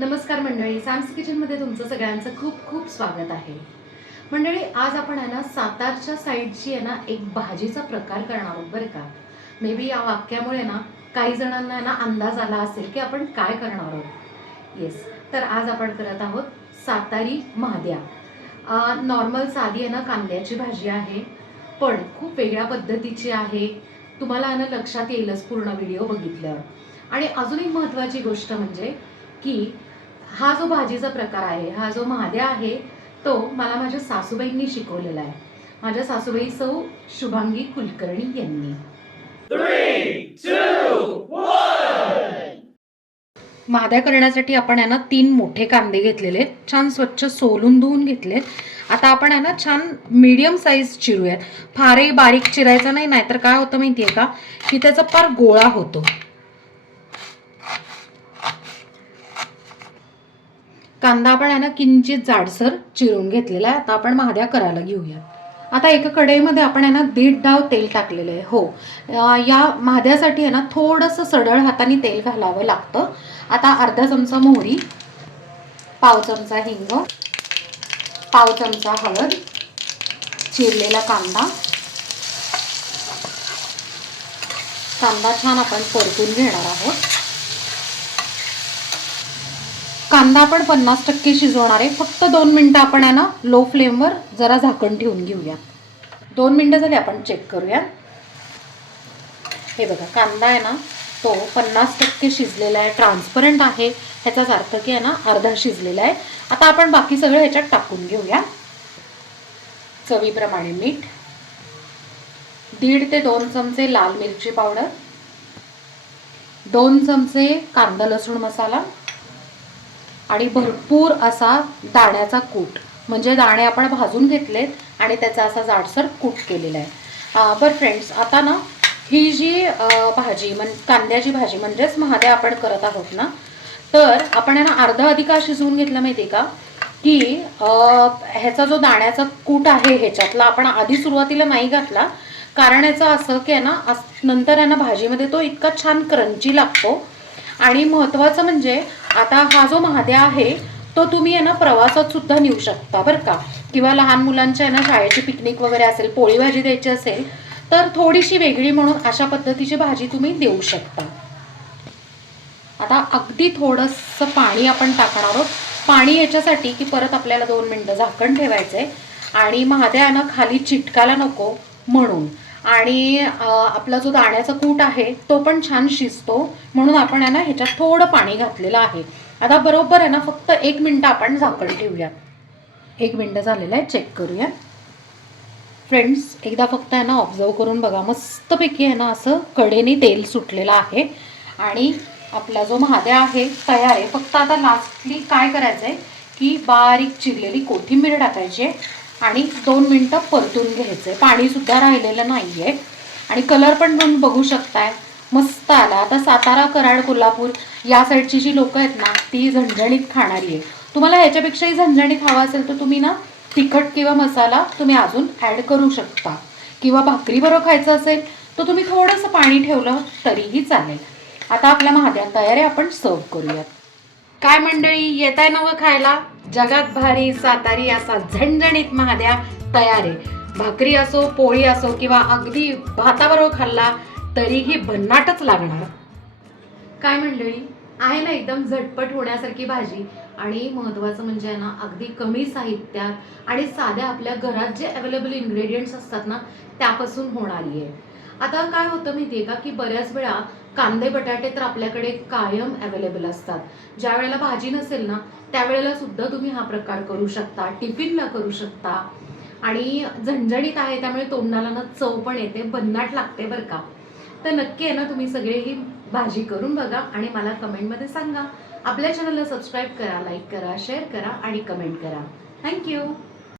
नमस्कार मंडळी, सॅम्स किचनमध्ये तुमचं सगळ्यांचं खूप खूप स्वागत आहे. मंडळी, आज आपण आहे ना सातारच्या साईडची आहे ना एक भाजीचा प्रकार करणार आहोत बरं का. मे बी या वाक्यामुळे ना काही जणांना ना अंदाज आला असेल की आपण काय करणार आहोत. येस, तर आज आपण करत आहोत सातारी महाद्या. नॉर्मल साधी आहे ना कांद्याची भाजी आहे, पण खूप वेगळ्या पद्धतीची आहे. तुम्हाला ना लक्षात येईलच पूर्ण व्हिडिओ बघितल्यावर. आणि अजून एक महत्त्वाची गोष्ट म्हणजे की हा जो भाजीचा प्रकार आहे, हा जो महाद्या आहे, तो मला माझ्या सासूबाईंनी शिकवलेला आहे. माझ्या सासूबाई सौ शुभांगी कुलकर्णी यांनी. 3, 2, 1. महाद्या करण्यासाठी आपण आहे ना 3 मोठे कांदे घेतलेले, छान स्वच्छ सोलून धुवून घेतले. आता आपण आहे ना छान मीडियम साईज चिरूयात. फारही बारीक चिरायचा नाही, नाहीतर काय होतं माहितीये का, की त्याचा फार गोळा होतो. कांदा आपण आहे ना किंचित जाडसर चिरून घेतलेला आहे. आता आपण महाद्या करायला घेऊया. आता एका कढईमध्ये आपण आहे ना 1.5 डाव तेल टाकलेलं आहे. हो, या महाद्यासाठी आहे ना थोडंसं सढळ हाताने तेल घालावं लागतं. आता अर्धा चमचा मोहरी, पाव चमचा हिंग, पाव चमचा हळद, चिरलेला कांदा. कांदा छान आपण परतून घेणार आहोत. कांदा आपण 50% शिजवणार आहे. फक्त 2 मिनिटं आपण आहे ना लो फ्लेमवर जरा झाकण ठेवून घेऊया. 2 मिनिटं झाले, आपण चेक करूया. हे बघा, कांदा आहे ना तो 50% शिजलेला आहे, ट्रान्सपरंट आहे. ह्याचाच अर्थ की आहे ना अर्धा शिजलेला आहे. आता आपण बाकी सगळं ह्याच्यात टाकून घेऊया. चवीप्रमाणे मीठ, 1.5 ते 2 चमचे लाल मिरची पावडर, 2 चमचे कांदा लसूण मसाला आणि भरपूर असा दाण्याचा कूट, म्हणजे दाणे आपण भाजून घेतलेत आणि त्याचा असा जाडसर कूट केलेला आहे. बरं फ्रेंड्स, आता ना ही जी भाजी कांद्याची भाजी म्हणजेच महाद्या आपण करत आहोत ना, तर आपण आहे ना अर्धा आधी का शिजवून घेतलं माहिती आहे का, की ह्याचा जो दाण्याचा कूट आहे ह्याच्यातला आपण आधी सुरुवातीला नाही घातला. कारण याचं असं की आहे ना नंतर आहे ना भाजीमध्ये तो इतका छान क्रंची लागतो. आणि महत्त्वाचं म्हणजे आता हा जो महाद्या आहे तो तुम्ही आहे ना प्रवासात सुद्धा नेऊ शकता बरं का, किंवा लहान मुलांच्या आहे ना शाळेची पिकनिक वगैरे असेल, पोळी भाजी द्यायची असेल तर थोडीशी वेगळी म्हणून अशा पद्धतीची भाजी तुम्ही देऊ शकता. आता अगदी थोडंसं पाणी आपण टाकणार आहोत. पाणी याच्यासाठी की परत आपल्याला 2 मिनिटं झाकण ठेवायचंय आणि महाद्या आहे ना खाली चिटकायला नको म्हणून. आणि आपला जो दाण्याचा कूट आहे तो पण छान शिजतो म्हणून आपण आहे ना ह्याच्यात थोडं पाणी घातलेलं आहे. आता बरोबर आहे ना फक्त 1 मिनिटं आपण झाकण ठेवूया. 1 मिनिटं झालेलं आहे, चेक करूया. फ्रेंड्स, एकदा फक्त आहे ना ऑब्झर्व करून बघा, मस्तपैकी आहे ना असं कडेने तेल सुटलेलं आहे आणि आपला जो महाद्या आहे तयार आहे. फक्त आता लास्टली काय करायचं आहे की बारीक चिरलेली कोथिंबीर टाकायची आहे आणि 2 मिनिटं परतून घ्यायचं आहे. पाणीसुद्धा राहिलेलं नाही आहे आणि कलर पण तुम्ही बघू शकताय, मस्त आला. आता सातारा, कराड, कोल्हापूर या साईडची जी लोकं आहेत ना ती झणझणीत खाणारी आहे. तुम्हाला ह्याच्यापेक्षाही झणझणीत हवा असेल तर तुम्ही ना तिखट किंवा मसाला तुम्ही अजून ॲड करू शकता, किंवा भाकरीबरोबर खायचं असेल तर तुम्ही थोडंसं पाणी ठेवलं तरीही चालेल. आता आपल्या महाद्या तयार आहे, आपण सर्व करूयात. काय मंडळी, येत आहे नवं खायला? जगात भारी सातारी असा झणझणीत महाद्या तयार आहे. भाकरी असो, पोळी असो किंवा अगदी भाताबरोबर खाल्ला तरीही भन्नाटच लागणार. काय मंडळी, आहे ना एकदम झटपट होण्यासारखी भाजी. आणि महत्त्वाचं म्हणजे ना अगदी कमी साहित्यात आणि साध्या आपल्या घरात जे अवेलेबल इन्ग्रेडियंट्स असतात ना त्यापासून होणारी आहे. आता काय होतं माहिती आहे का, की बऱ्याच वेळा कांदे बटाटे तर आपल्याकडे कायम अवेलेबल असतात. ज्या वेळेला भाजी नसेल ना त्यावेळेला सुद्धा तुम्ही हा प्रकार करू शकता, टिफिनला करू शकता. आणि झणझणीत आहे त्यामुळे तोंडाला ना चव पण येते, भन्नाट लागते बरं का. तर नक्की आहे ना तुम्ही सगळे ही भाजी करून बघा आणि मला कमेंटमध्ये सांगा. आपल्या चॅनलला सबस्क्राईब करा, लाईक करा, शेअर करा आणि कमेंट करा. थँक्यू.